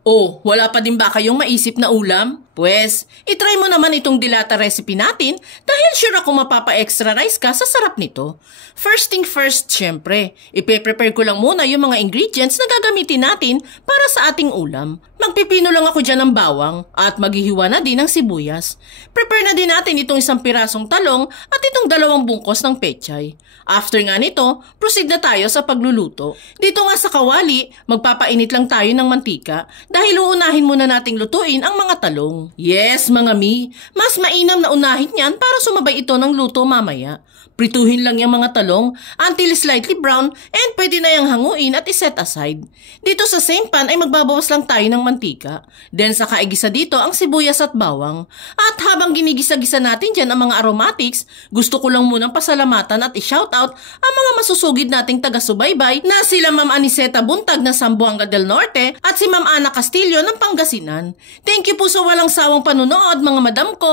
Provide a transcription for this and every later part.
Oh, wala pa din ba kayong maisip na ulam? Pwes, itry mo naman itong dilata recipe natin dahil sure ako mapapa-extra rice ka sa sarap nito. First thing first, syempre, ipe-prepare ko lang muna yung mga ingredients na gagamitin natin para sa ating ulam. Magpipino lang ako dyan ng bawang at maghihiwa na din ng sibuyas. Prepare na din natin itong 1 pirasong talong at itong 2 bungkos ng pechay. After nga nito, proceed na tayo sa pagluluto. Dito nga sa kawali, magpapainit lang tayo ng mantika dahil uunahin muna nating lutuin ang mga talong. Yes, mga mi, mas mainam na unahin yan para sumabay ito ng luto mamaya. Prituhin lang yung mga talong until slightly brown and pwede na yung hanguin at iset aside. Dito sa same pan ay magbabawas lang tayo ng mantika. Then saka igisa dito ang sibuyas at bawang. At habang ginigisa-gisa natin dyan ang mga aromatics, gusto ko lang munang pasalamatan at i-shoutout ang mga masusugid nating taga-subaybay na sila Ma'am Aniseta Buntag ng Zamboanga del Norte at si Ma'am Ana Castillo ng Pangasinan. Thank you po sa walang sawang panunood mga madam ko.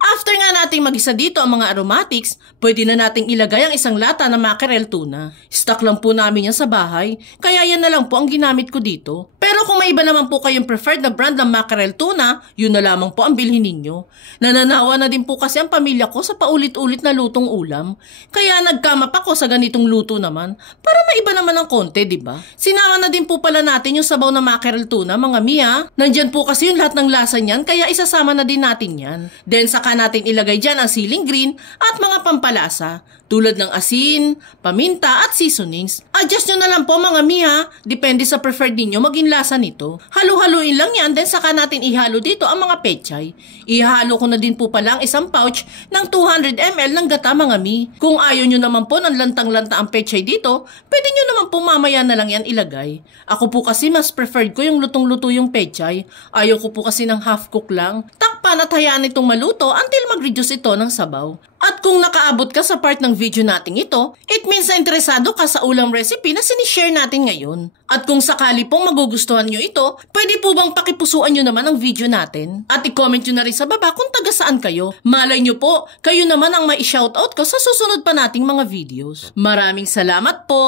After nga nating magisa dito ang mga aromatics, pwede na nating ilagay ang 1 lata na mackerel tuna. Stock lang po namin yan sa bahay, kaya yan na lang po ang ginamit ko dito. Pero kung may iba naman po kayong preferred na brand ng mackerel tuna, yun na lamang po ang bilhin ninyo. Nananawa na din po kasi ang pamilya ko sa paulit-ulit na lutong ulam. Kaya nagkamap ako sa ganitong luto naman, para maiba naman ang konti, diba? Sinama na din po pala natin yung sabaw na mackerel tuna, mga Mia. Nandyan po kasi yung lahat ng lasa niyan, kaya isasama na din natin yan. Then saka natin ilagay dyan ang siling green at mga pampalasa tulad ng asin, paminta at seasonings. Adjust nyo na lang po mga Mia, depende sa preferred ninyo maging lasa nito. Halu-haluin lang yan, then saka natin ihalo dito ang mga pechay. Ihalo ko na din po pala ang 1 pouch ng 200 ml ng gata mga Mi. Kung ayaw nyo naman po ng lantang-lanta ang pechay dito, pwede nyo naman po mamaya na lang yan ilagay. Ako po kasi mas preferred ko yung lutong-luto yung pechay. Ayaw ko po kasi ng half cook lang. Takpan at hayaan itong maluto until mag-reduce ito ng sabaw. At kung nakaabot ka sa part ng video natin ito, it means na interesado ka sa ulam recipe na sinishare natin ngayon. At kung sakali pong magugustuhan nyo ito, pwede po bang pakipusuan nyo naman ang video natin? At i-comment nyo na rin sa baba kung taga saan kayo. Malay nyo po, kayo naman ang mai-shoutout ko sa susunod pa nating mga videos. Maraming salamat po!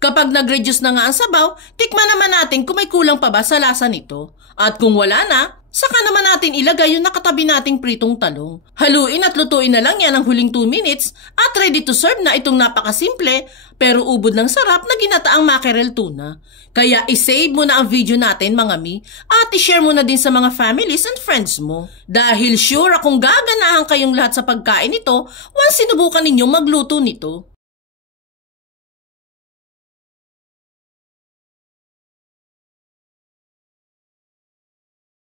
Kapag nag-reduce na nga ang sabaw, tikman naman natin kung may kulang pa ba sa lasa nito. At kung wala na, saka naman natin ilagay yung nakatabi nating pritong talong. Haluin at lutuin na lang yan ang huling 2 minutes at ready to serve na itong napakasimple pero ubod ng sarap na ginataang mackerel tuna. Kaya isave mo na ang video natin mga Mi at ishare mo na din sa mga families and friends mo. Dahil sure akong gaganahan kayong lahat sa pagkain nito once sinubukan ninyong magluto nito.